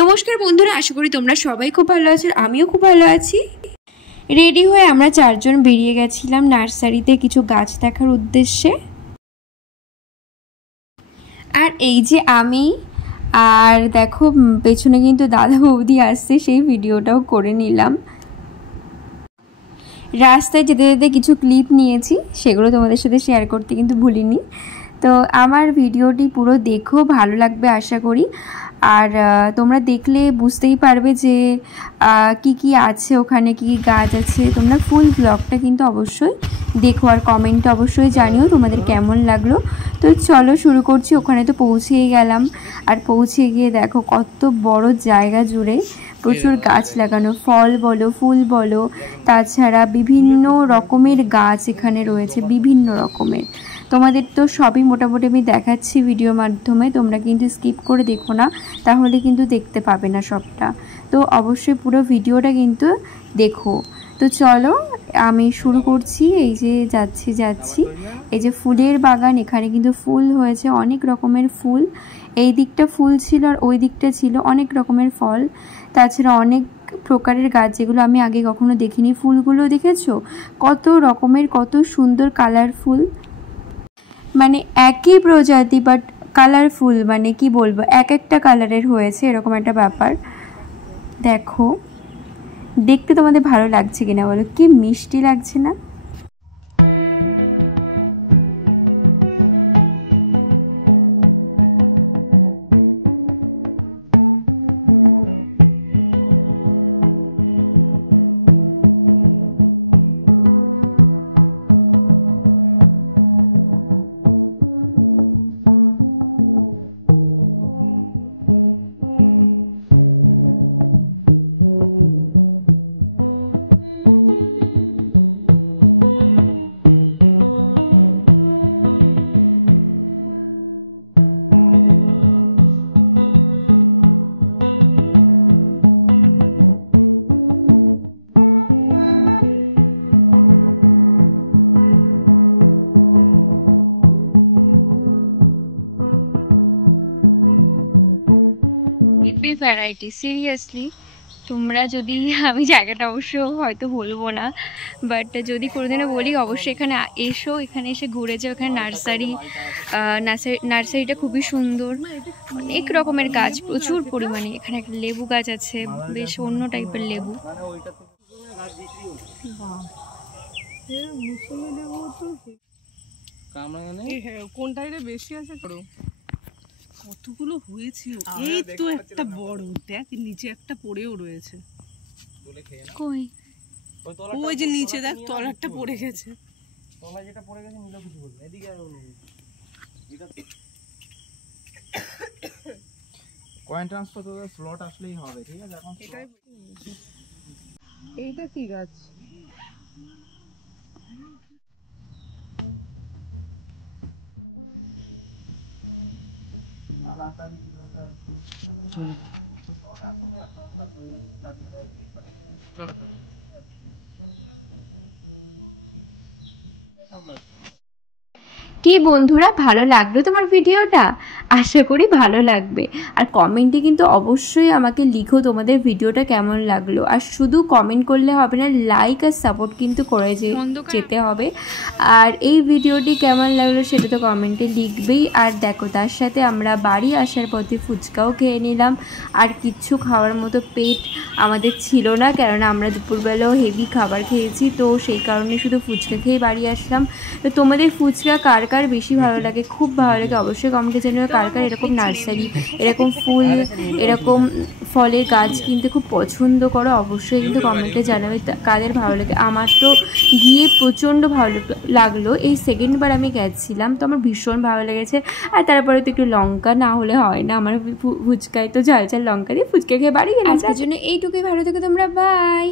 নমস্কার বন্ধুরা, আশা করি তোমরা সবাই খুব ভালো আছো। আমিও খুব ভালো আছি। রেডি হয়ে আমরা চারজন বেরিয়ে গেছিলাম নার্সারিতে কিছু গাছ দেখার উদ্দেশ্যে। আর এই যে আমি, আর দেখো পেছনে কিন্তু দাদা বৌদি আসছে, সেই ভিডিওটাও করে নিলাম। রাস্তায় যেতে যেতে কিছু ক্লিপ নিয়েছি, সেগুলো তোমাদের সাথে শেয়ার করতে কিন্তু ভুলিনি। তো আমার ভিডিওটি পুরো দেখো, ভালো লাগবে আশা করি। আর তোমরা দেখলে বুঝতেই পারবে যে কি কি আছে ওখানে, কি কি গাছ আছে। তোমরা ফুল ব্লগটা কিন্তু অবশ্যই দেখো আর কমেন্টে অবশ্যই জানিও তোমাদের কেমন লাগলো। তো চলো শুরু করছি। ওখানে তো পৌঁছেই গেলাম, আর পৌঁছে গিয়ে দেখো কত বড় জায়গা জুড়ে প্রচুর গাছ লাগানো, ফল বলো ফুল বলো, তাছাড়া বিভিন্ন রকমের গাছ এখানে রয়েছে, বিভিন্ন রকমের। তোমাদের তো সবই মোটামুটি আমি দেখাচ্ছি ভিডিওর মাধ্যমে, তোমরা কিন্তু স্কিপ করে দেখো না, তাহলে কিন্তু দেখতে পাবে না সবটা। তো অবশ্যই পুরো ভিডিওটা কিন্তু দেখো। তো চলো আমি শুরু করছি। এই যে যাচ্ছি এই যে ফুলের বাগান, এখানে কিন্তু ফুল হয়েছে, অনেক রকমের ফুল। এই দিকটা ফুল ছিল আর ওই দিকটা ছিল অনেক রকমের ফল, তাছাড়া অনেক প্রকারের গাছ যেগুলো আমি আগে কখনো দেখিনি। ফুলগুলো দেখেছো কত রকমের, কত সুন্দর কালারফুল, মানে একই প্রজাতি বাট কালারফুল, মানে কি বলবো, এক একটা কালারের হয়েছে, এরকম একটা ব্যাপার। দেখো দেখতে তোমাদের ভালো লাগছে কিনা বলো, কি মিষ্টি লাগছে না? Heavy variety, seriously. তোমরা যদি, আমি জায়গাটা অবশ্য হয়তো বলবো না, বাট যদি কোনোদিনও বলি অবশ্যই এখানে এসো, এখানে এসে ঘুরে যাও। এখানে নার্সারিটা খুবই সুন্দর, অনেক রকমের গাছ প্রচুর পরিমাণে। এখানে একটা লেবু গাছ আছে, বেশ অন্য টাইপের লেবু। কোনটাই বেশি আছে করো, কতগুলো হয়েছে। এই তো একটা বড়, দেখ নিচে একটা পড়েও রয়েছে। কই? ওই যে নিচে দেখ, তলারটা পড়ে গেছে। তলা যেটা পড়ে গেছে নিলো কিছু বলবে, এদিকে এটা কয়েন ট্রান্সফার তো স্লট আসলেই হবে, ঠিক আছে? এখন এটাই। এইটা কি গাছ? কি বন্ধুরা, ভালো লাগলো তোমার ভিডিওটা? আশা করি ভালো লাগবে। আর কমেন্টে কিন্তু অবশ্যই আমাকে লিখো তোমাদের ভিডিওটা কেমন লাগলো। আর শুধু কমেন্ট করলে হবে না, লাইক আর সাপোর্ট কিন্তু করে যেতে হবে। আর এই ভিডিওটি কেমন লাগলো সেটা তো কমেন্টে লিখবেই। আর দেখো তার সাথে আমরা বাড়ি আসার পথে ফুচকাও খেয়ে নিলাম। আর কিচ্ছু খাওয়ার মতো পেট আমাদের ছিল না, কেননা আমরা দুপুরবেলাও হেভি খাবার খেয়েছি, তো সেই কারণে শুধু ফুচকা খেয়ে বাড়ি আসলাম। তো তোমাদের ফুচকা কার কার বেশি ভালো লাগে, খুব ভালো লাগে অবশ্যই কমেন্টে জানিও। কার কার এরকম নার্সারি, এরকম ফুল, এরকম ফলের গাছ কিনতে খুব পছন্দ করো, অবশ্যই কিন্তু কমেন্টে জানাবে কাদের ভালো লাগে। আমার তো গিয়ে প্রচণ্ড ভালো লাগলো, এই সেকেন্ডবার আমি গেছিলাম, তো আমার ভীষণ ভালো লেগেছে। আর তারপরে তো একটু লঙ্কা না হলে হয় না, আমার ফুচকায় তো ঝাল ঝাল লঙ্কা দিয়ে ফুচকা খেয়ে বাড়ি গেলাম। আজকের জন্য এইটুকুই, ভালো থেকো তোমরা, বাই।